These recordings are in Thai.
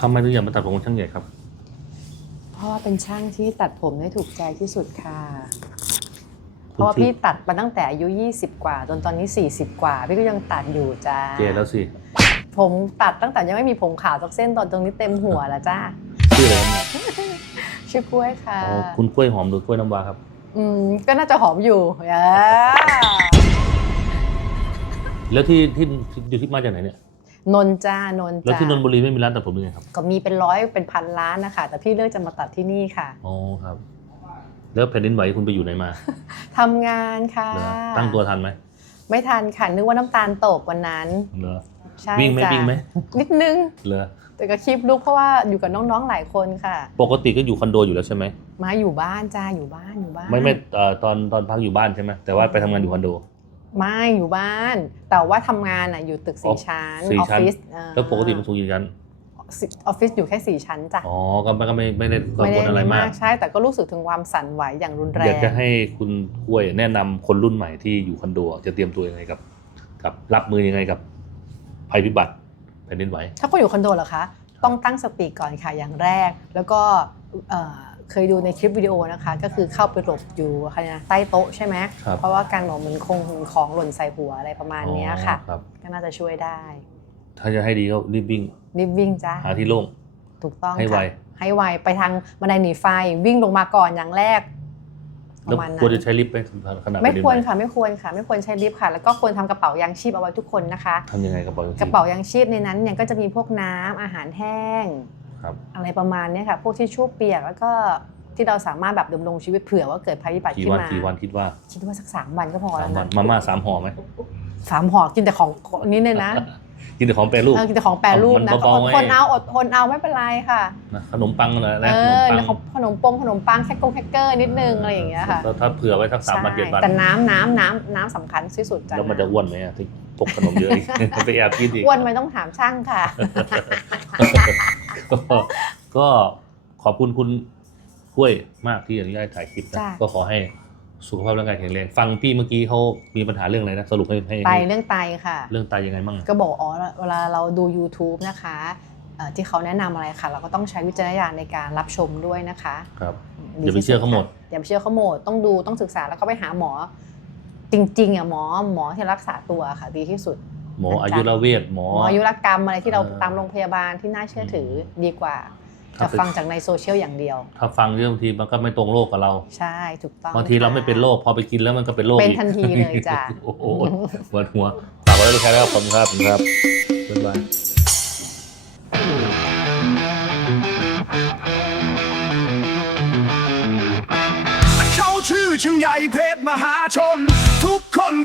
ทำไมถึงอยากมาตัดผมกับช่างใหญ่ครับ เพราะว่าเป็นช่างที่ตัดผมได้ถูกใจที่สุดค่ะ เพคุณราะว่าชื่อพี่ตัดมาตั้งแต่อายุ 20 กว่า จนตอนนี้ 40 กว่า พี่ก็ยังตัดอยู่จ้าเจแล้วสิผมตัดตั้งแต่ยังไม่มีผมขาวสักเส้นตอนตรงนี้เต็มหัวแล้วจ้าชื่ออะไรครับเนี่ยชื่อกล้วยค่ะอ๋อคุณกล้วยหอมหรือกล้วยน้ำว้าครับ อืมก็น่าจะหอมอยู่อ่าแล้วที่ที่ที่อยู่ที่มาจากไหนเนี่ย นนจ้านนแล้วจ้าที่นนทบุรีไม่มีร้านตัดผมเลยครับก็มีเป็นร้อยเป็นพันล้านนะคะแต่พี่เลือกจะมาตัดที่นี่ค่ะอ๋อครับ แล้วแผ่นดินไหวคุณไปอยู่ไหนมาทำงานค่ะเหรอตั้งตัวทันไหมไม่ทันค่ะนึกว่าน้ำตาลตกวันนั้นเหรอใช่วิ่งไหมจ้ะวิ่งไหมนิดนึงเหรอแต่ก็คลิปลุกเพราะว่าอยู่กับน้องๆหลายคนค่ะ ปกติก็อยู่คอนโดอยู่แล้วใช่ไหมมาอยู่บ้านจ้าอยู่บ้านอยู่บ้าน ไม่ไม่เอ่อตอนตอนพักอยู่บ้านใช่ไหมแต่ว่าไปทำงานอยู่คอนโด ไม่อยู่บ้าน แต่ว่าทำงานอะอยู่ตึกอ๋สี่อชั้นสี่ออฟชั้น ฟิศอ่าแล้วปกติมันสูงกี่ชั้นออฟฟิศอยู่แค่สี่ชั้นจ้ะอ๋อก็ไม่ก็ไม่ไม่ได้กังไม่วได้ลอะไรมาก ใช่ แต่ก็รู้สึกถึงความสั่นไหวอย่างรุนแรอยากง จะให้คุณกล้วยแนะนำคนรุ่นใหม่ที่อยู่คอนโดจะเตรียมตัวยังไงกับ กับรับมือยังไงกับ ภัยพิบัติแผ่นดินไหว ถ้าคนอยู่คอนโดเหรอคะ ต้องตั้งสติก่อนค่ะอย่างแรก แล้วก็เอ่อ เคยดูในคลิปวิดีโอนะคะ ก็คือเข้าไปหลบอยู่อะไรนะใต้โต๊ะใช่ไหมครับ เพราะว่าการหมอเหมือนคงของหล่นใส่หัวอะไรประมาณเนี้ยค่ะ อ๋อครับ ก็น่าจะช่วยได้ถ้าจะให้ดีก็รีบวิ่ง รีบวิ่งจ้าหาที่โล่ง ถูกต้องให้ไว ค่ะให้ไวไปทางบันไดหนีไฟวิ่งลงมาก่อนอย่างแรกปแล้วระมาณนั้ควรจะนใช้ลิฟต์ไหมขนาดไม่แผ่นดินควรหค่ะไม่ควรค่ะ ไม่ควรใช้ลิฟต์ค่ะ แล้วก็ควรทำกระเป๋ายางชีพเอาไว้ทุกคนนะคะ ทำยังไงกระเป๋ายังชีพกระเป๋ายางชีพในนั้นเนี่ยก็จะมีพวกน้ำอาหารแห้ง ครับอะไรประมาณเนี้ยค่ะ พวกที่ชู่เปียกแล้วก็ที่เราสามารถแบบดำรงชีวิตเผื่อว่าเกิดภัยพิบัติกี่ขึ้นวันมากี่วันคิดว่าคิดว่าสักสามวันก็พอสาแล้มววันนะมาม่าสามห่อไหมสามห่อกินแต่ของนี้เลยนะกินแต่ของแปรรูปเออกินแต่ของแปรรูปนะมันเบาๆอดทนไงเอาอดทนเอาไม่เป็นไรค่ะนะขนมปังอะไรเอนะอขนแล้วมเขาปังขนมปงขนมปังแค่กงแคคเกอร์นิดนึงอะไรอย่างเงี้ยค่ะแล้วถ้าเผื่อไว้สักสามวันเจ็ดวันแต่น้ำน้ำน้ำน้ำสำคัญที่สุดจ้ะแล้วมันจะอ้วนไหมอะที่พกขนมเยอะอีกไปแอบกินอีกอ้วนไหม่ต้องถามช่างค่ะ ก็ก็ขอบคุณคุณกล้วยมากที่อนุญาตถ่ายคลิปนะจ้ะ ก็ขอให้สุขภาพร่างกายแข็งแรงฟังพี่เมื่อกี้เขามีปัญหาเรื่องอะไรนะสรุปให้ให้ไตเรื่องไตค่ะ เรื่องไตยังไงบ้างอะ ก็บอกอ๋อเวลาเราดู YouTube นะคะเอ่อที่เขาแนะนำอะไรค่ะ เราก็ต้องใช้วิจารณญาณในการรับชมด้วยนะคะครับดีอย่าไปเชื่อเขาหมดค่ะอย่าไปเชื่อเขาหมดต้องดูต้องศึกษาแล้วก็ไปหาหมอจริงๆอะหมอหมอที่รักษาตัวค่ะดีที่สุด หมอนะจ๊ะอายุรเวชหมอหมออายุรกรรมอะไรที่เราเออตามโรงพยาบาลที่น่าเชื่อถือดีกว่าครัจะบฟังจากในโซเชียลอย่างเดียว ถ้าฟังเรื่องบางทีมันก็ไม่ตรงโลกกับเรา ใช่ถูกต้องบางทีเราไม่เป็นโรคพอไปกินแล้วมันก็เป็นโรคเป็นอีกทันทีเลยจ้ะโอ้โหปวดหัวฝากไว้ด้วยครับขอบคุณครับขอบคุณครับบ๊ายบายเขาชื่อชื่อใหญ่เพชรมหาชนทุกคน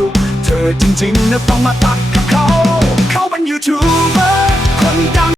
ดูเธอจริงๆนะต้องมาตัดกับเขา เขาเป็นยูทูบเบอร์คนดัง